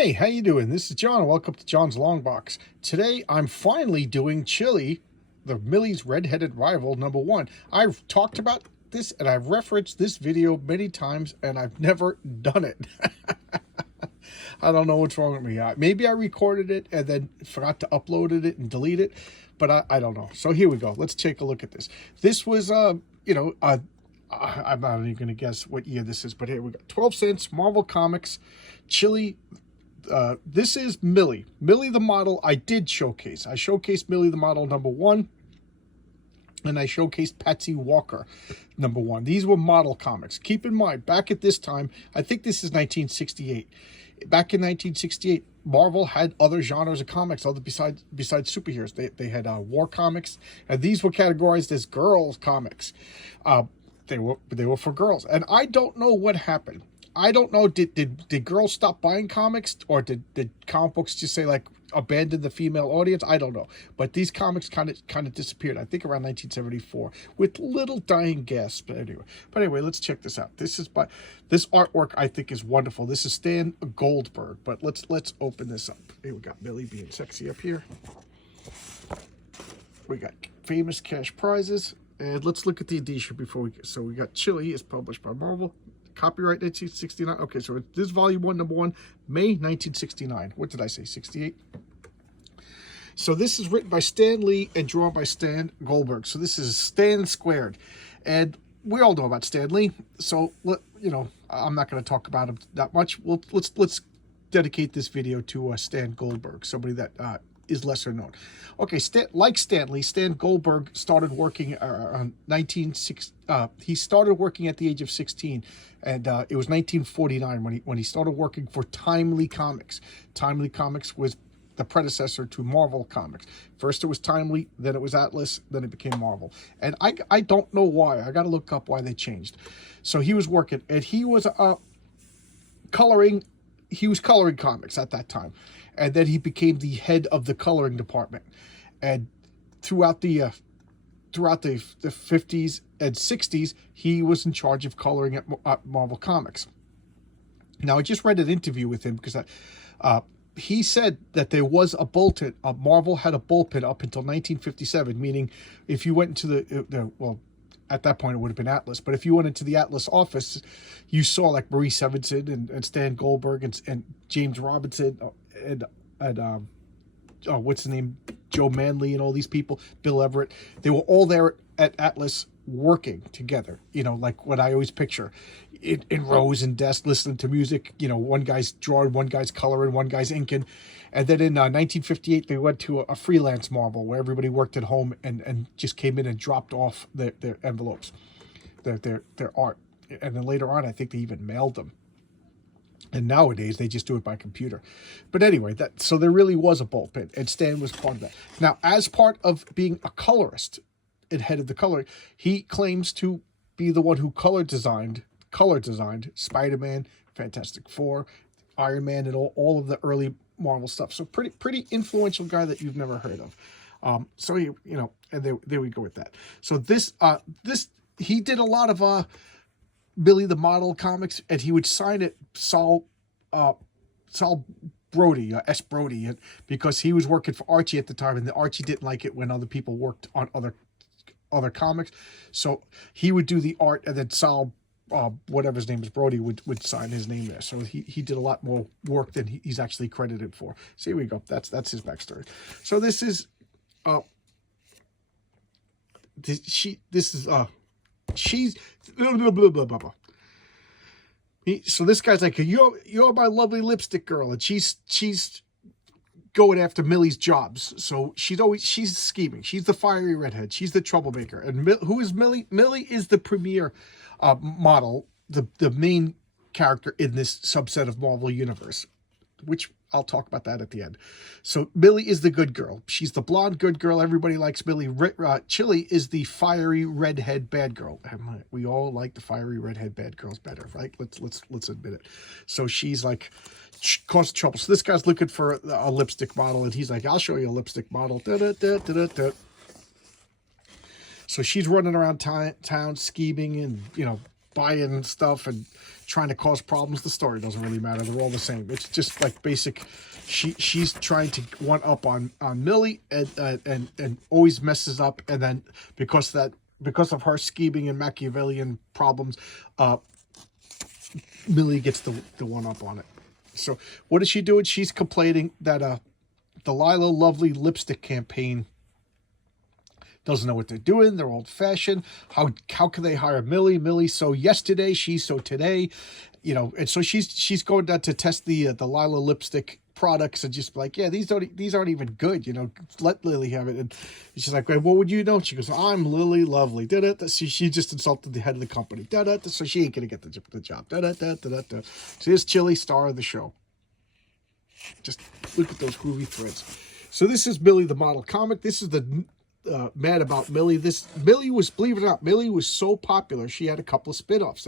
Hey, how you doing? This is John. Welcome to John's Long Box. Today, I'm finally doing Chili, the Millie's redheaded rival #1. I've talked about this and I've referenced this video many times and I've never done it. I don't know what's wrong with me. Maybe I recorded it and then forgot to upload it and delete it, but I don't know. So here we go. Let's take a look at this. This was, I'm not even going to guess what year this is, but here we go. 12 cents, Marvel Comics, Chili. This is Millie. Millie the model I did showcase. I showcased Millie the model #1. And I showcased Patsy Walker #1. These were model comics. Keep in mind, back at this time, I think this is 1968. Back in 1968, Marvel had other genres of comics other besides superheroes. They had war comics, and these were categorized as girls comics. They were for girls, and I don't know what happened. I don't know. Did girls stop buying comics, or did comic books just say like abandon the female audience? I don't know. But these comics kind of disappeared. I think around 1974 with little dying gasps. But anyway, let's check this out. This artwork I think is wonderful. This is Stan Goldberg. But let's open this up. Here we got Millie being sexy up here. We got famous cash prizes, and let's look at the edition before we get. So we got Chili is published by Marvel. Copyright 1969. Okay, so this is volume 1, #1, May 1969. What did I say? 68. So this is written by Stan Lee and drawn by Stan Goldberg. So this is Stan squared, and we all know about Stan Lee. So I'm not going to talk about him that much. Well, let's dedicate this video to Stan Goldberg, somebody that is lesser known. Okay, like Stan Lee, Stan Goldberg started working around 1960. He started working at the age of 16, and it was 1949 when he started working for Timely Comics. Timely Comics was the predecessor to Marvel Comics. First it was Timely, then it was Atlas, then it became Marvel. And I don't know why. I got to look up why they changed. So he was working, and he was coloring. He was coloring comics at that time, and then he became the head of the coloring department. And throughout the 50s and 60s, he was in charge of coloring at Marvel Comics. Now, I just read an interview with him because he said that there was a bullpen. Marvel had a bullpen up until 1957, meaning if you went into at that point, it would have been Atlas. But if you went into the Atlas office, you saw like Marie Sevenson and Stan Goldberg and James Robinson and what's his name? Joe Manley and all these people, Bill Everett. They were all there at Atlas working together. Like what I always picture in rows and desks, listening to music. One guy's drawing, one guy's coloring, one guy's inking. And then in 1958, they went to a freelance Marvel where everybody worked at home and just came in and dropped off their envelopes, their art. And then later on, I think they even mailed them. And nowadays, they just do it by computer. But anyway, so there really was a bullpen, and Stan was part of that. Now, as part of being a colorist and head of the coloring, he claims to be the one who color designed Spider-Man, Fantastic Four, Iron Man, and all of the early Marvel stuff. So pretty influential guy that you've never heard of. So and there we go with that. So this he did a lot of Millie the model comics, and he would sign it Saul Brody, S. Brody, because he was working for Archie at the time, and the Archie didn't like it when other people worked on other comics. So he would do the art, and then Saul, whatever his name is, Brody, would sign his name there. So he did a lot more work than he's actually credited for. So here we go. That's his backstory. So this is she's blah, blah, blah, blah, blah. So this guy's like, you're my lovely lipstick girl, and she's going after Millie's jobs. So she's scheming. She's the fiery redhead. She's the troublemaker. And who is Millie? Millie is the premier model, the main character in this subset of Marvel Universe, which I'll talk about that at the end. So Millie is the good girl. She's the blonde good girl. Everybody likes Millie. Chili is the fiery redhead bad girl. We all like the fiery redhead bad girls better, right? Let's admit it. So she's like causing trouble. So this guy's looking for a lipstick model, and he's like, "I'll show you a lipstick model." Da, da, da, da, da, da. So she's running around town scheming and buying stuff and trying to cause problems. The story doesn't really matter. They're all the same. It's just like basic. She's trying to one up on Millie and always messes up. And then because of her scheming and Machiavellian problems, Millie gets the one up on it. So what is she doing? She's complaining that the Lila Lovely lipstick campaign doesn't know what they're doing. They're old-fashioned. How can they hire Millie? Millie's so yesterday, she's so today, and so she's going down to test the Lila lipstick products and just like, yeah, these aren't even good, let Lily have it. And she's like, what would you know? She goes, I'm Lily Lovely. She just insulted the head of the company. So she ain't gonna get the job. So here's Chili, star of the show. Just look at those groovy threads. So this is Millie the model comic. This is the Mad About Millie. Millie was, believe it or not, Millie was so popular, she had a couple of spin-offs.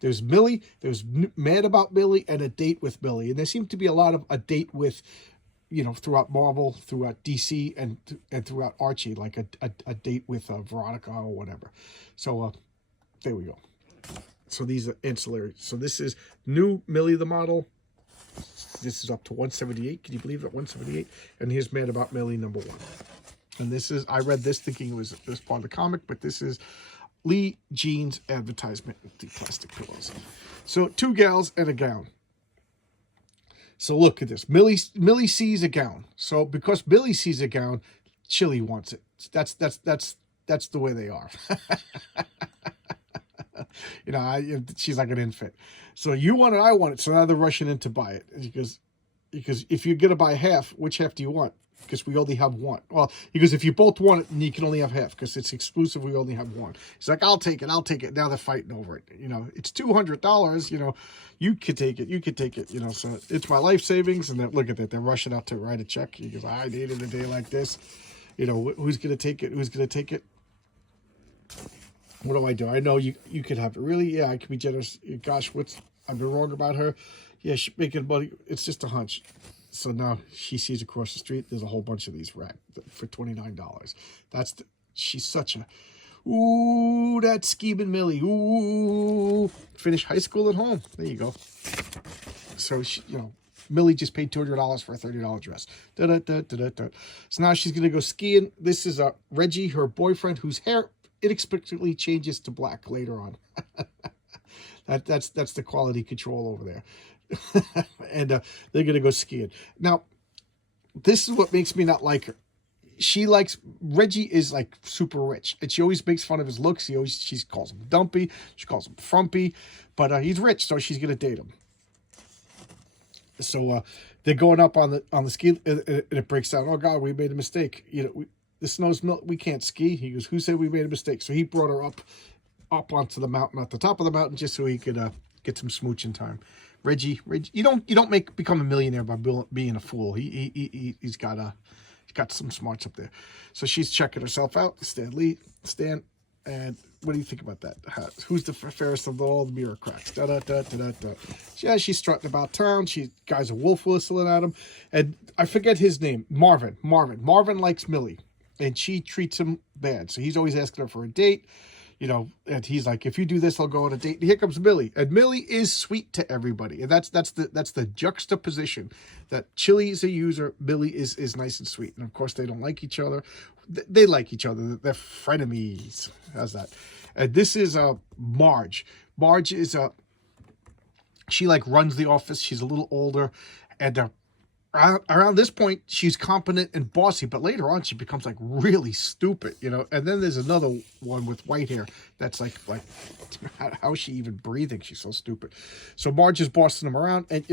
There's Millie, there's Mad About Millie, and A Date with Millie. And there seemed to be a lot of A Date with, throughout Marvel, throughout DC, and throughout Archie, like a date with Veronica or whatever. So there we go. So these are ancillary. So this is new Millie the model. This is up to 178. Can you believe it? 178. And here's Mad About Millie #1. And this is, I read this thinking it was part of the comic, but this is Lee Jeans advertisement with the plastic pillows. So 2 gals and a gown. So look at this. Millie sees a gown. So because Millie sees a gown, Chili wants it. That's the way they are. She's like an infant. So you want it, I want it. So now they're rushing in to buy it. Because if you're going to buy half, which half do you want? Because we only have one. Well, because if you both want it, then you can only have half because it's exclusive. We only have one. He's like, I'll take it. Now they're fighting over it. It's $200. You could take it. You could take it. So it's my life savings. And then look at that. They're rushing out to write a check. He goes, I needed a day like this. Who's going to take it? Who's going to take it? What do? I know you could have it. Really? Yeah, I could be generous. Gosh, I've been wrong about her. Yeah, she's making money. It's just a hunch. So now she sees across the street, there's a whole bunch of these racked for $29. She's such a, ooh, that scheming Millie. Ooh, finish high school at home. There you go. So, Millie just paid $200 for a $30 dress. So now she's going to go skiing. This is Reggie, her boyfriend, whose hair inexplicably changes to black later on. That's the quality control over there. And they're going to go skiing. Now, this is what makes me not like her. Reggie is like super rich. And she always makes fun of his looks. She calls him dumpy. She calls him frumpy. But he's rich, so she's going to date him. So they're going up on the ski, and it breaks down. Oh, God, we made a mistake. The snow's melt. We can't ski. He goes, who said we made a mistake? So he brought her up onto the mountain, at the top of the mountain, just so he could get some smooching time. Reggie, you don't become a millionaire by being a fool. He's got some smarts up there. So she's checking herself out. Stan, and what do you think about that? Who's the fairest of all the mirror cracks? Yeah, she's strutting about town. Guys are wolf whistling at him, and I forget his name. Marvin. Marvin likes Millie, and she treats him bad. So he's always asking her for a date. And he's like, if you do this, I'll go on a date. And here comes Millie. And Millie is sweet to everybody. And that's the juxtaposition that Chili's a user, Millie is nice and sweet. And of course, they don't like each other. They like each other. They're frenemies. How's that? And this is Marge. Marge is she like runs the office. She's a little older. And around this point, she's competent and bossy, but later on, she becomes like really stupid, And then there's another one with white hair that's like how is she even breathing? She's so stupid. So Marge is bossing them around, and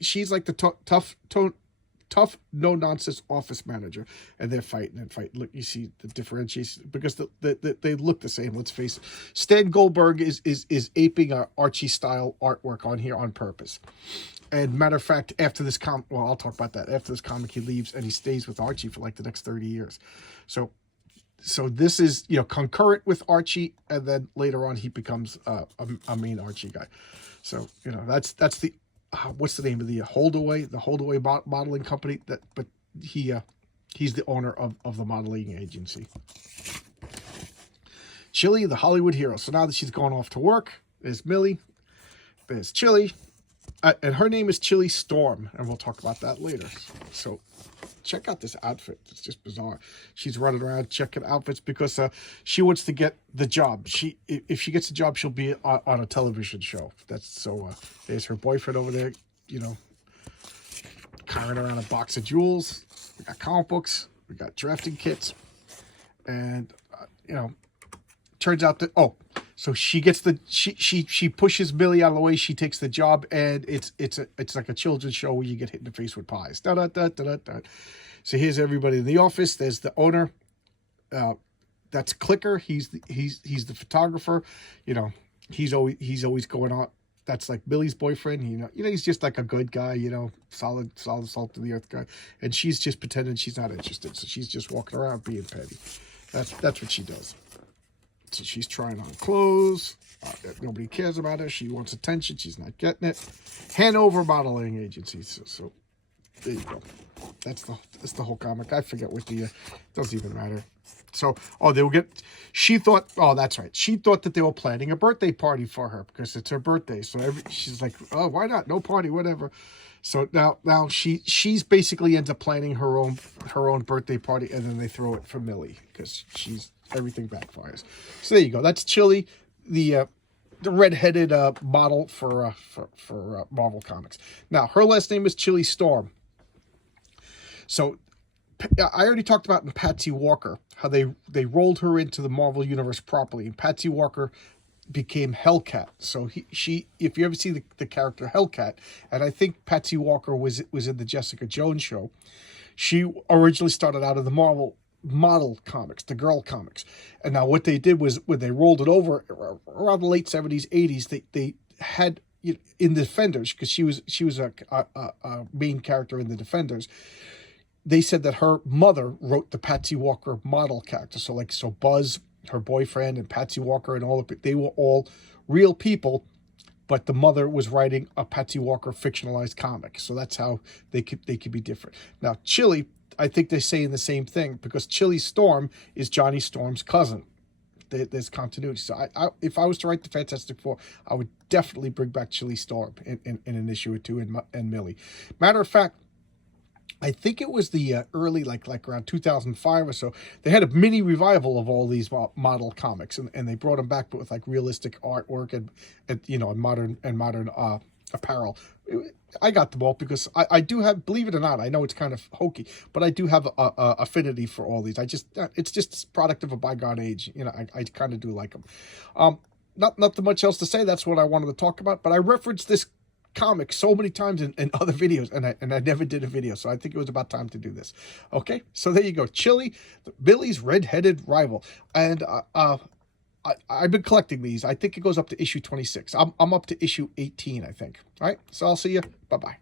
she's like the tough, no nonsense office manager, and they're fighting. Look, you see the differentiation because they look the same. Let's face it. Stan Goldberg is aping our Archie style artwork on here on purpose. And matter of fact, after this I'll talk about that. After this comic, he leaves and he stays with Archie for like the next 30 years. So this is, concurrent with Archie. And then later on, he becomes a main Archie guy. So, that's the, what's the name of the Holdaway modeling company but he's the owner of the modeling agency. Chili, the Hollywood hero. So now that she's going off to work, there's Millie, there's Chili, and her name is Chili Storm, and we'll talk about that later. So check out this outfit. It's just bizarre. She's running around checking outfits because she wants to get the job. If she gets the job, she'll be on a television show. That's so. There's her boyfriend over there, you know, carrying around a box of jewels. We got comic books. We got drafting kits, and you know, turns out that so she gets she pushes Millie out of the way. She takes the job, and it's like a children's show where you get hit in the face with pies. Da da da da da da. So here's everybody in the office. There's the owner. That's Clicker. He's the photographer. You know, he's always going on. That's like Millie's boyfriend. You know, he's just like a good guy. You know, solid salt of the earth guy. And she's just pretending she's not interested. So she's just walking around being petty. That's what she does. So she's trying on clothes. Nobody cares about her. She wants attention. She's not getting it. Hanover Modeling Agency. So there you go. That's the whole comic. I forget what the doesn't even matter. So she thought, that's right. She thought that they were planning a birthday party for her because it's her birthday. So she's like, oh, why not? No party, whatever. So now she's basically ends up planning her own birthday party, and then they throw it for Millie because everything backfires. So there you go. That's Chili, the redheaded model for Marvel Comics. Now her last name is Chili Storm. So I already talked about in Patsy Walker how they rolled her into the Marvel Universe properly, and Patsy Walker became Hellcat. So if you ever see the character Hellcat, and I think Patsy Walker was in the Jessica Jones show, she originally started out of the Marvel model comics, the girl comics. And now what they did was when they rolled it over around the late 70s, 80s, they had in the Defenders, because she was a main character in the Defenders. They said that her mother wrote the Patsy Walker model character. So Buzz, her boyfriend, and Patsy Walker, and all of it, they were all real people, but the mother was writing a Patsy Walker fictionalized comic. So that's how they could be different. Now Chili, I think they're saying the same thing because Chili Storm is Johnny Storm's cousin. There's continuity. So if I was to write the Fantastic Four, I would definitely bring back Chili Storm in an issue or two, and Millie. Matter of fact, I think it was the early, like around 2005 or so, they had a mini revival of all these model comics, and they brought them back, but with like realistic artwork and modern apparel. I got them all because I do have, believe it or not, I know it's kind of hokey, but I do have a affinity for all these. It's just product of a bygone age. You know, I kind of do like them. Not much else to say. That's what I wanted to talk about. But I referenced this comic so many times in other videos, and I never did a video, so I think it was about time to do this. Okay, so there you go. Chili, Millie's red-headed rival, and I've been collecting these. I think it goes up to issue 26. I'm up to issue 18, I think. All right, so I'll see you. Bye-bye.